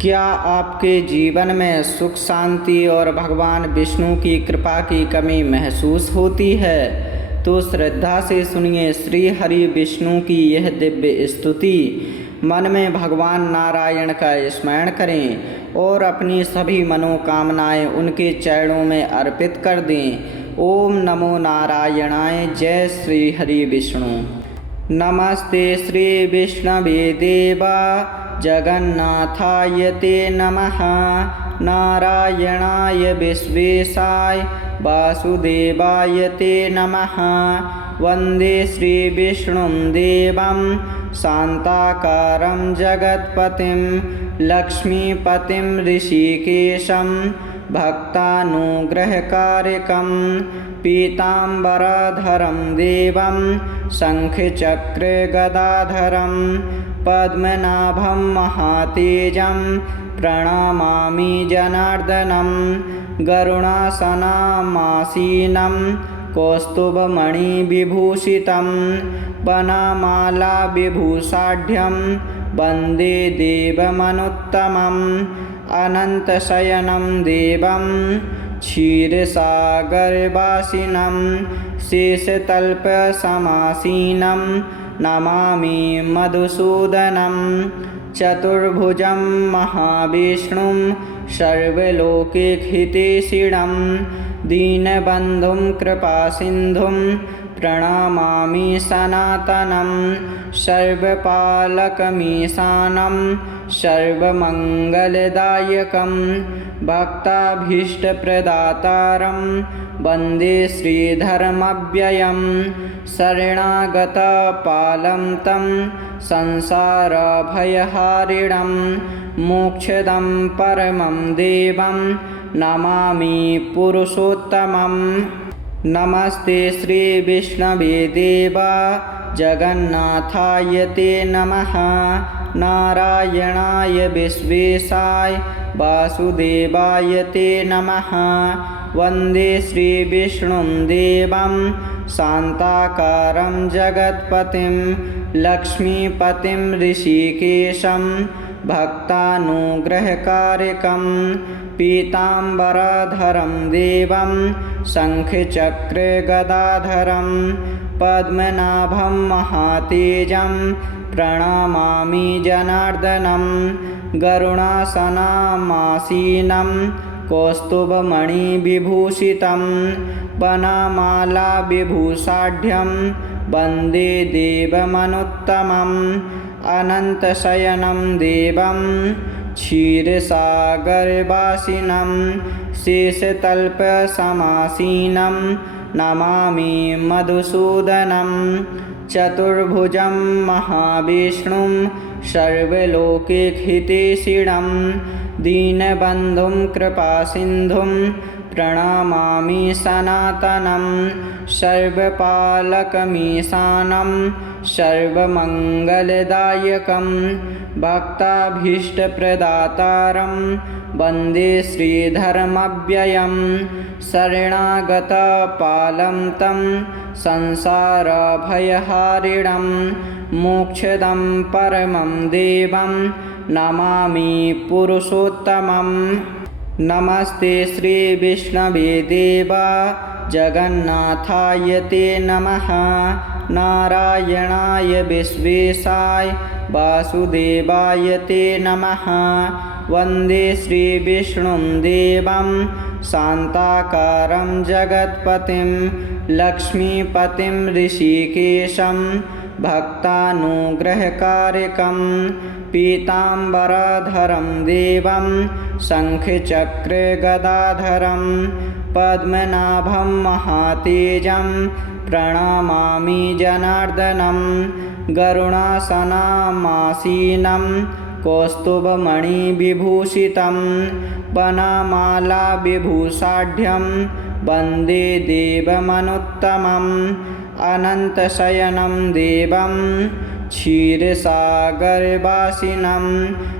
क्या आपके जीवन में सुख शांति और भगवान विष्णु की कृपा की कमी महसूस होती है? तो श्रद्धा से सुनिए श्री हरि विष्णु की यह दिव्य स्तुति। मन में भगवान नारायण का स्मरण करें और अपनी सभी मनोकामनाएं उनके चरणों में अर्पित कर दें। ओम नमो नारायणाय। जय श्री हरि विष्णु। नमस्ते श्री विष्णवे देवा जगन्नाथाय ते नमः। नारायणाय विश्वेशाय वासुदेवाय ते नमः। वन्दे श्री विष्णुं देवं शान्ताकारं जगत्पतिं लक्ष्मीपतिं ऋषिकेशं भक्तानुग्रहकारिकं पीताम्बरधरं देवं शङ्खचक्रगदाधरं पद्मनाभं महातेजं प्रणमामि जनार्दनं। गरुडासनामासीनं कौस्तुभमणिविभूषितं वनमालाविभूषाढ्यं वन्दे देवमनुत्तमम्। अनन्तशयनं देवं क्षीरसागरवासिनं शेषतल्पसमासीनं नमामि मधुसूदनं। चतुर्भुजं महाविष्णुं सर्वलोकहितैषिणं दीनबन्धुं कृपासिन्धुं प्रणमामि सनातनं। सर्वपालकमीशानं सर्वमङ्गलदायकं भक्ताभीष्टप्रदातारं वन्दे श्रीधर्मव्ययं। शरणागतपालं तं संसारभयहारिणं मोक्षदं परमं देवं नमामि पुरुषोत्तमम्। नमस्ते श्री विष्णवे देवा जगन्नाथाय ते नमः। नारायणाय विश्वेशाय वासुदेवाय ते नमः। वन्दे श्री विष्णुं देवं शान्ताकारं जगत्पतिं लक्ष्मीपतिं ऋषिकेशं भक्तानुग्रहकारिकं पीताम्बरधरं देवं शङ्खचक्रगदाधरं पद्मनाभं महातेजं प्रणमामि जनार्दनं। गरुडासनामासीनं कौस्तुभमणिविभूषितं वनमालाविभूषाढ्यं वन्दे देवमनुत्तमम्। अनन्तशयनं देवं क्षीरसागरवासिनं शेषतल्पसमासीनं नमामि मधुसूदनं। चतुर्भुजं महाविष्णुं सर्वलोकहितैषिणं दीनबन्धुं कृपासिन्धुं प्रणमामि सनातनं। सर्वपालकमीशानं सर्वमङ्गलदायकं भक्ताभीष्टप्रदातारं वन्दे श्रीधर्मव्ययं। शरणागतपालं तं संसारभयहारिणं मोक्षदं परमं देवं नमामि पुरुषोत्तमम्। नमस्ते श्री विष्णवे देवा जगन्नाथाय ते नमः। नारायणाय विश्वेशाय वासुदेवाय ते नमः। वन्दे श्री विष्णुं देवं शान्ताकारं जगत्पतिं लक्ष्मीपतिं ऋषिकेशं भक्तानुग्रहकारिकं पीताम्बरधरं देवं शङ्खचक्रगदाधरं पद्मनाभं महातेजं प्रणमामि जनार्दनं। गरुडासनामासीनं कौस्तुभमणिविभूषितं वनमालाविभूषाढ्यं वन्दे देवमनुत्तमम्। अनन्तशयनं देवं क्षीरसागरवासिनं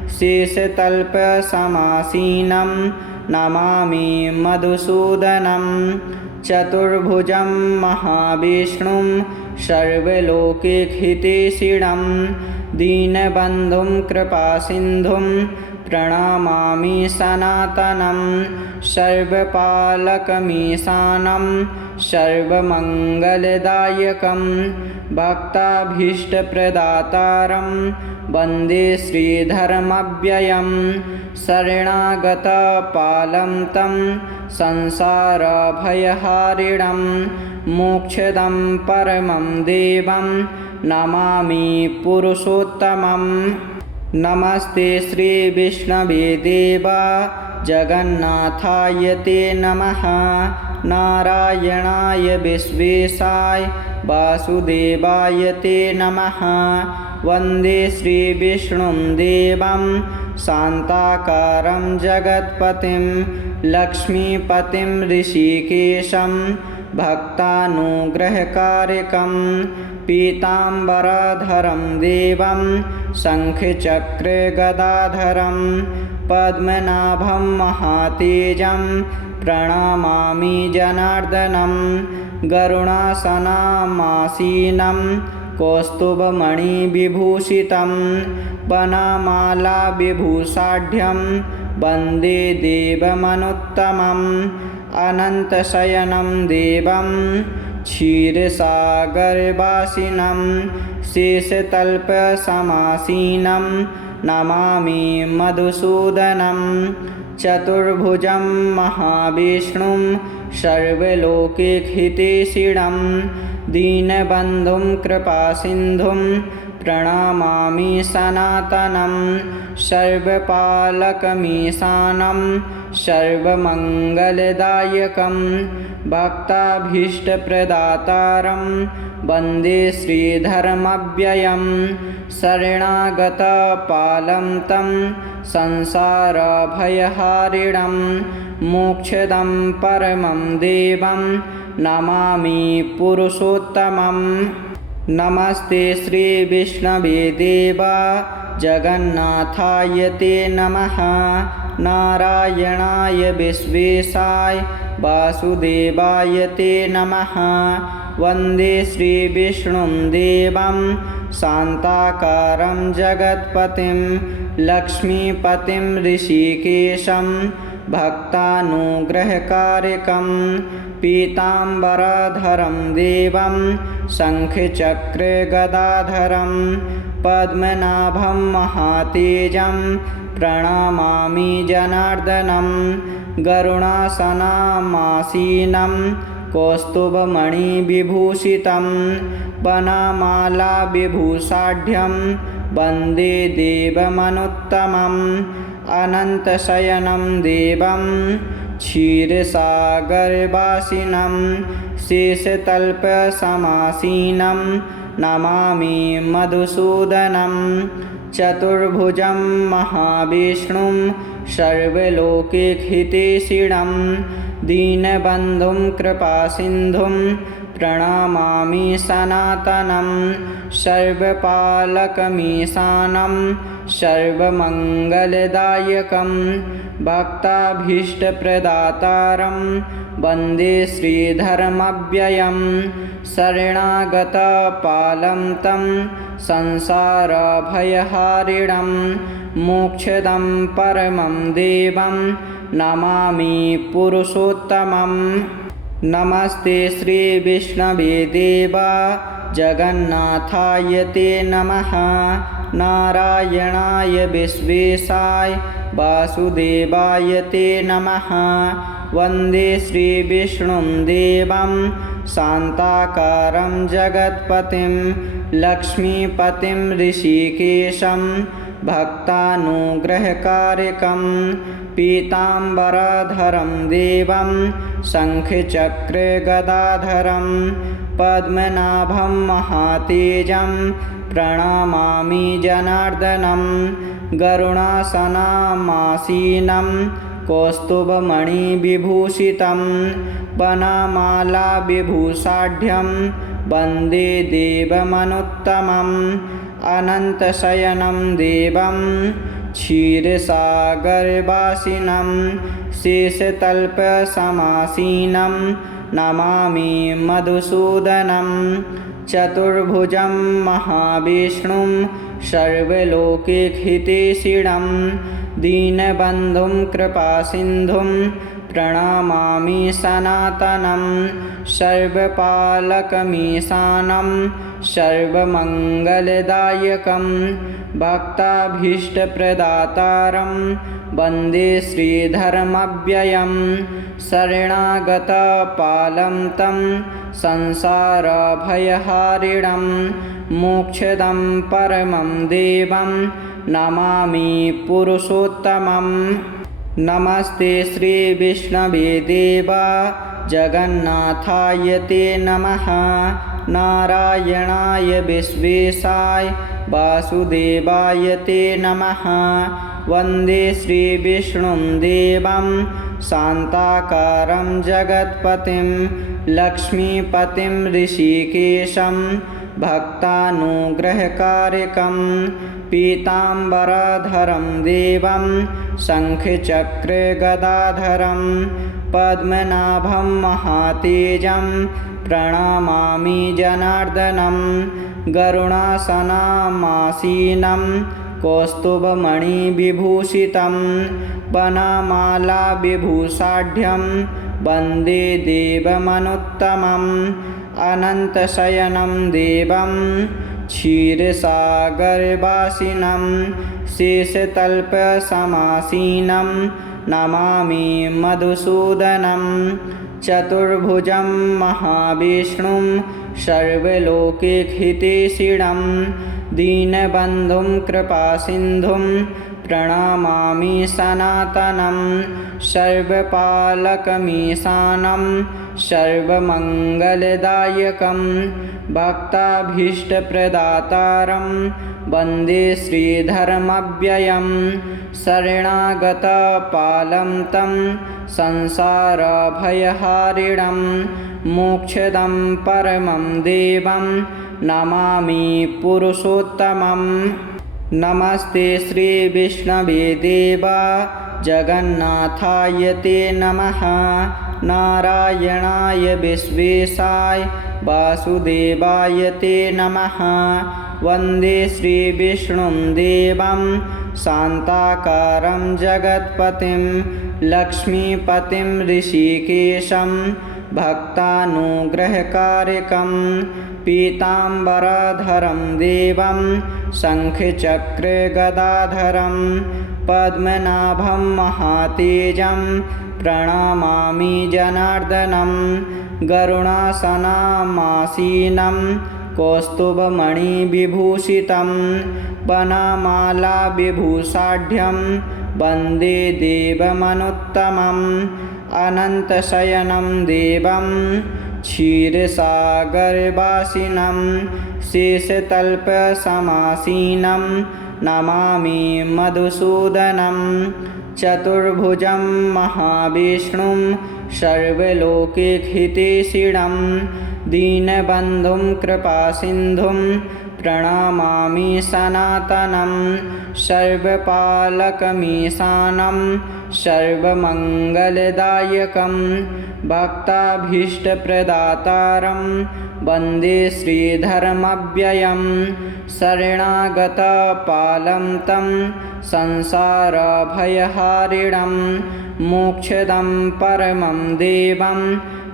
शेषतल्पसमासीनं नमामि मधुसूदनं। चतुर्भुजं महाविष्णुं सर्वलोकहितैषिणं दीनबन्धुं कृपासिन्धुं प्रणमामि सनातनं सर्वपालकमीशानं सर्वमङ्गलदायकं भक्ताभीष्टप्रदातारं वन्दे श्रीधर्मव्ययं शरणागतपालं तं संसारभयहारिणं मोक्षदं परमं देवं नमामि पुरुषोत्तमम्। नमस्ते श्रीविष्णवे देव जगन्नाथाय ते नमः। नारायणाय विश्वेशाय वासुदेवाय ते नमः। वन्दे श्रीविष्णुं देवं शान्ताकारं जगत्पतिं लक्ष्मीपतिं ऋषिकेशं भक्तानुग्रहकारकं पीताम्बरधरं देवं शङ्खचक्रगदाधरं पद्मनाभं महातेजं प्रणमामि जनार्दनं गरुडासनमासीनं कौस्तुभमणिविभूषितं वनमालाविभूषाढ्यं वन्दे देवमनुत्तमम्। अनन्तशयनं देवं क्षीरसागरवासिनं शेषतल्पसमासीनं नमामि मधुसूदनं। चतुर्भुजं महाविष्णुं सर्वलोकहितैषिणं दीनबन्धुं कृपासिन्धुं प्रणमामि सनातनं सर्वपालकमीशानं सर्वमङ्गलदायकं भक्ताभीष्टप्रदातारं वन्दे श्रीधर्मव्ययं शरणागतपालं तं संसारभयहारिणं मोक्षदं परमं देवं नमामि पुरुषोत्तमम्। नमस्ते श्रीविष्णवे देव जगन्नाथाय ते नमः। नारायणाय विश्वेशाय वासुदेवाय ते नमः। वन्दे श्रीविष्णुं देवं शान्ताकारं जगत्पतिं लक्ष्मीपतिं ऋषिकेशं भक्तानुग्रहकारकं पीताम्बरधरं देवं शङ्खचक्रगदाधरं पद्मनाभं महातेजं प्रणमामि जनार्दनं गरुडासनमासीनं कौस्तुभमणिविभूषितं वनमालाविभूषाढ्यं वन्दे देवमनुत्तमम्। अनन्तशयनं देवं क्षीरसागरवासिनं शेषतल्पसमासीनं नमामि मधुसूदनं। चतुर्भुजं महाविष्णुं सर्वलोकहितैषिणं दीनबन्धुं कृपासिन्धुं प्रणमामि सनातनं सर्वपालकमीशानं सर्वमङ्गलदायकं भक्ताभीष्टप्रदातारं वन्दे श्रीधर्मव्ययं शरणागतपालं तं संसारभयहारिणं मोक्षदं परमं देवं नमामि पुरुषोत्तमम्। नमस्ते श्रीविष्णवे देव जगन्नाथाय ते नमः। नारायणाय विश्वेशाय वासुदेवाय ते नमः। वन्दे श्रीविष्णुं देवं शान्ताकारं जगत्पतिं लक्ष्मीपतिं ऋषिकेशं भक्तानुग्रहकारकं पीताम्बरधरं देवं शङ्खचक्रगदाधरं पद्मनाभं महातेजं प्रणमामि जनार्दनं गरुडासनमासीनं कौस्तुभमणिविभूषितं वनमालाविभूषाढ्यं वन्दे देवमनुत्तमम्। अनन्तशयनं देवं क्षीरसागरवासिनं शेषतल्पसमासीनं नमामि मधुसूदनं। चतुर्भुजं महाविष्णुं सर्वलोकहितैषिणं दीनबन्धुं कृपासिन्धुं प्रणमामि सनातनं सर्वपालकमीशानं सर्वमङ्गलदायकं भक्ताभीष्टप्रदातारं वन्दे श्रीधर्मव्ययं शरणागतपालं तं संसारभयहारिणं मोक्षदं परमं देवं नमामि पुरुषोत्तमम्। नमस्ते श्रीविष्णवे देव जगन्नाथाय ते नमः। नारायणाय विश्वेशाय वासुदेवाय ते नमः। वन्दे श्रीविष्णुं देवं शान्ताकारं जगत्पतिं लक्ष्मीपतिं ऋषिकेशं भक्तानुग्रहकारकं पीताम्बरधरं देवं शङ्खचक्रगदाधरं पद्मनाभं महातेजं प्रणमामि जनार्दनं गरुडासनमासीनं कौस्तुभमणिविभूषितं वनमालाविभूषाढ्यं वन्दे देवमनुत्तमम् अनन्तशयनं देवं क्षीरसागरवासिनं शेषतल्पसमासीनं नमामि मधुसूदनं चतुर्भुजं महाविष्णुं सर्वलोकहितैषिणं दीनबन्धुं कृपासिन्धुं प्रणमामि सनातनं सर्वपालकमीशानं सर्वमङ्गलदायकं भक्ताभीष्टप्रदातारं वन्दे श्रीधर्मव्ययं शरणागतपालं तं संसारभयहारिणं मोक्षदं परमं देवं नमामि पुरुषोत्तमम्। नमस्ते श्रीविष्णवे देव जगन्नाथाय ते नमः। नारायणाय विश्वेशाय वासुदेवाय ते नमः। वन्दे श्रीविष्णुं देवं शान्ताकारं जगत्पतिं लक्ष्मीपतिं ऋषिकेशं भक्तानुग्रहकारकं पीताम्बरधरं देवं शङ्खचक्रगदाधरं पद्मनाभं महातेजं प्रणमामि जनार्दनं गरुडासनमासीनं कौस्तुभमणिविभूषितं वनमालाविभूषाढ्यं वन्दे देवमनुत्तमम् अनन्तशयनं देवं क्षीरसागरवासिनं शेषतल्पसमासीनं नमामि मधुसूदनं चतुर्भुजं महाविष्णुं सर्वलोकहितैषिणं दीनबन्धुं कृपासिन्धुं प्रणमामि सनातनं सर्वपालकमीशानं सर्वमङ्गलदायकं भक्ताभीष्टप्रदातारं वन्दे श्रीधर्मव्ययं शरणागतपालं तं संसारभयहारिणं मोक्षदं परमं देवं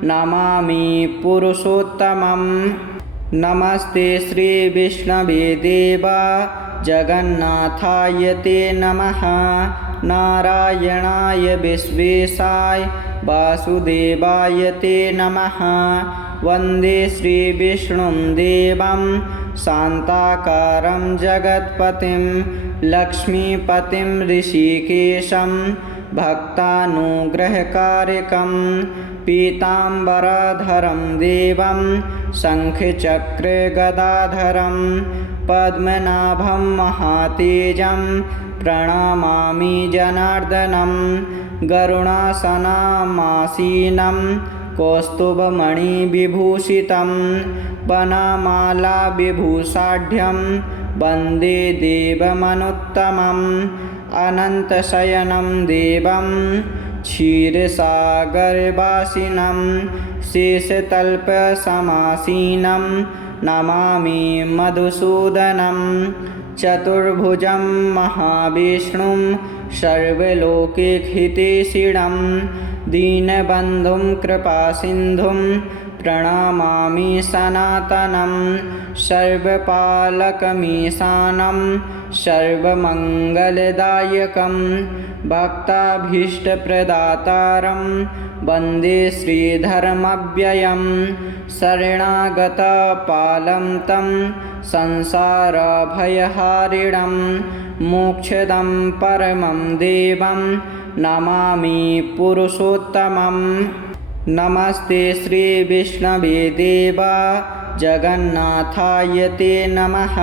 नमामि पुरुषोत्तमम्। नमस्ते श्रीविष्णवे देव जगन्नाथाय ते नमः। नारायणाय विश्वेशाय वासुदेवाय ते नमः। वन्दे श्रीविष्णुं देवं शान्ताकारं जगत्पतिं लक्ष्मीपतिं ऋषिकेशं भक्तानुग्रहकारकं पीताम्बरधरं देवं शङ्खचक्रगदाधरं पद्मनाभं महातेजं प्रणमामि जनार्दनं गरुडासनमासीनं कौस्तुभमणिविभूषितं वनमालाविभूषाढ्यं वन्दे देवमनुत्तमम् अनन्तशयनं देवं क्षीरसागरवासिनं शेषतल्पसमासीनं नमामि मधुसूदनं चतुर्भुजं महाविष्णुं सर्वलोकैकहितैषिणं दीनबन्धुं कृपासिन्धुं प्रणमामि सनातनं सर्वपालकमीशानं सर्वमङ्गलदायकं भक्ताभीष्टप्रदातारं वन्दे श्रीधर्मव्ययं शरणागतपालं तं संसारभयहारिणं मोक्षदं परमं देवं नमामि पुरुषोत्तमं। नमस्ते श्री विष्णवे देवा जगन्नाथाय ते नमः।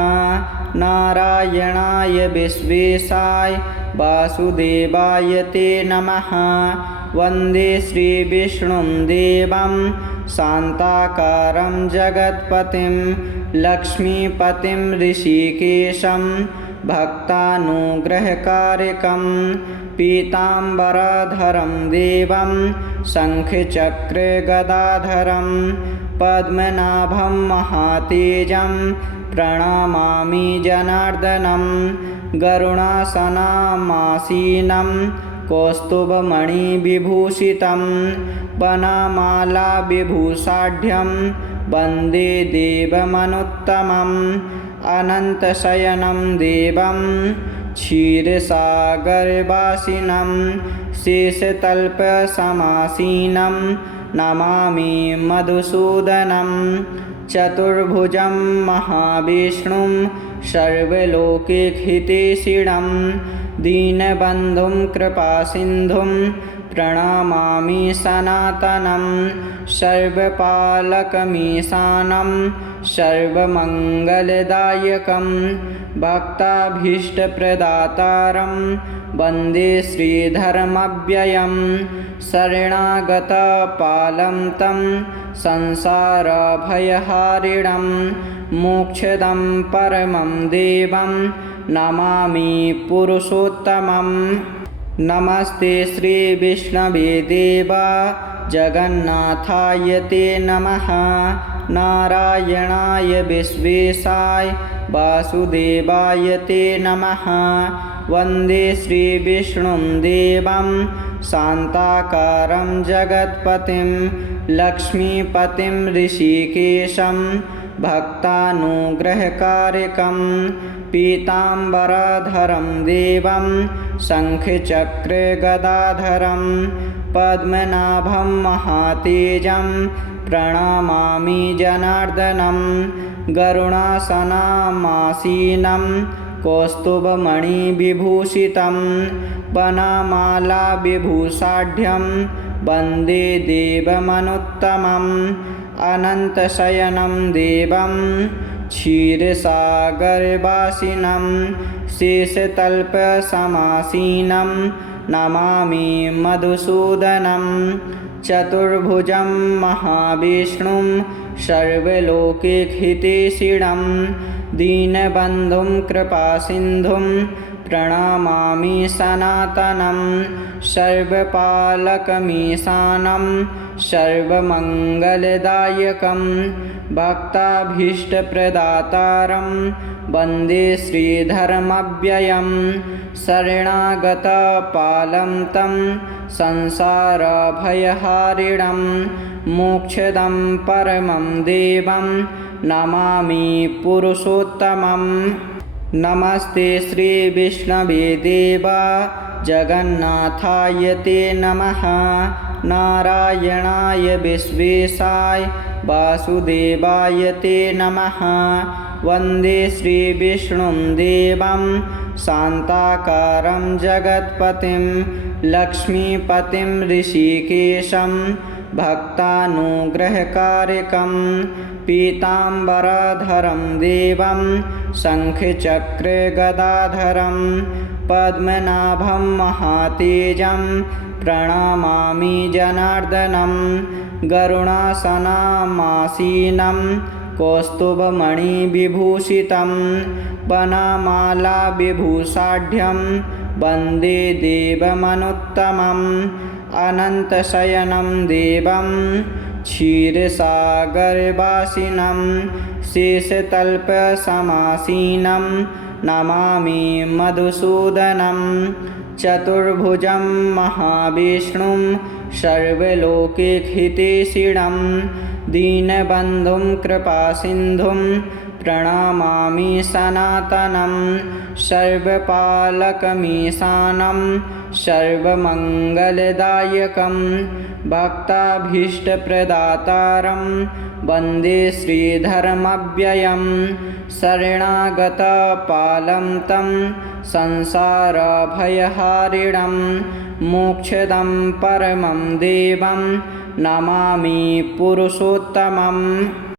नारायणाय विश्वेशाय वासुदेवाय ते नमः। वन्दे श्री विष्णुं देवं शान्ताकारं जगत्पतिं लक्ष्मीपतिं ऋषिकेशं भक्तानुग्रहकारकं पीताम्बरधरं देवं शङ्खचक्रगदाधरं पद्मनाभं महातेजं प्रणमामि जनार्दनं गरुडासनमासीनं कौस्तुभमणिविभूषितं वनमालाविभूषाढ्यं वन्दे देवमनुत्तमम् अनन्तशयनं देवं क्षीरसागरवासिनं शेषतल्पसमासीनं नमामि मधुसूदनं चतुर्भुजं महाविष्णुं सर्वलोकैकहितैषिणं दीनबन्धुं कृपासिन्धुं प्रणमामि सनातनं सर्वपालकमीशानं सर्वमङ्गलदायकं भक्ताभीष्टप्रदातारं वन्दे श्रीधर्मव्ययं शरणागतपालं तं संसारभयहारिणं मोक्षदं परमं देवं नमामि पुरुषोत्तमं। नमस्ते श्री विष्णवे देवा जगन्नाथाय ते नमः। नारायणाय विश्वेशाय वासुदेवाय ते नमः। वन्दे श्री विष्णुं देवं शान्ताकारं जगत्पतिं लक्ष्मीपतिं ऋषिकेशं भक्तानुग्रहकारकं पीताम्बरधरं देवं शङ्खचक्रगदाधरं पद्मनाभं महातेजं प्रणमामि जनार्दनं गरुडासनमासीनं कौस्तुभमणिविभूषितं वनमालाविभूषाढ्यं वन्दे देवमनुत्तमम् अनन्तशयनं देवं क्षीरसागरवासिनं शेषतल्पसमासीनं नमामि मधुसूदनं चतुर्भुजं महाविष्णुं सर्वलोकैकहितैषिणं दीनबन्धुं कृपासिन्धुं प्रणमामि सनातनं सर्वपालकमीशानं सर्वमङ्गलदायकं भक्ताभीष्टप्रदातारं वन्दे श्रीधर्मव्ययं शरणागतपालं तं संसारभयहारिणं मोक्षदं परमं देवं नमामि पुरुषोत्तमं। नमस्ते श्री विष्णवे देवा जगन्नाथाय ते नमः। नारायणाय विश्वेशाय वासुदेवाय ते नमः। वन्दे श्री विष्णुं देवं शान्ताकारं जगत्पतिं लक्ष्मीपतिं ऋषिकेशं भक्तानुग्रहकारकं पीताम्बरधरं देवं शङ्खचक्रगदाधरं पद्मनाभं महातेजं प्रणमामि जनार्दनं गरुडासनमासीनं कौस्तुभमणिविभूषितं वनमालाविभूषाढ्यं वन्दे देवमनुत्तमम् अनन्तशयनं देवं क्षीरसागरवासिनं शेषतल्पसमासीनं नमामि मधुसूदनं चतुर्भुजं महाविष्णुं सर्वलोकैकहितैषिणं दीनबन्धुं कृपासिन्धुं प्रणमामि सनातनं सर्वपालकमीशानं सर्वमङ्गलदायकं भक्ताभीष्टप्रदातारं वन्दे श्रीधर्मव्ययं शरणागतपालं तं संसारभयहारिणं मोक्षदं परमं देवं नमामि पुरुषोत्तमम्।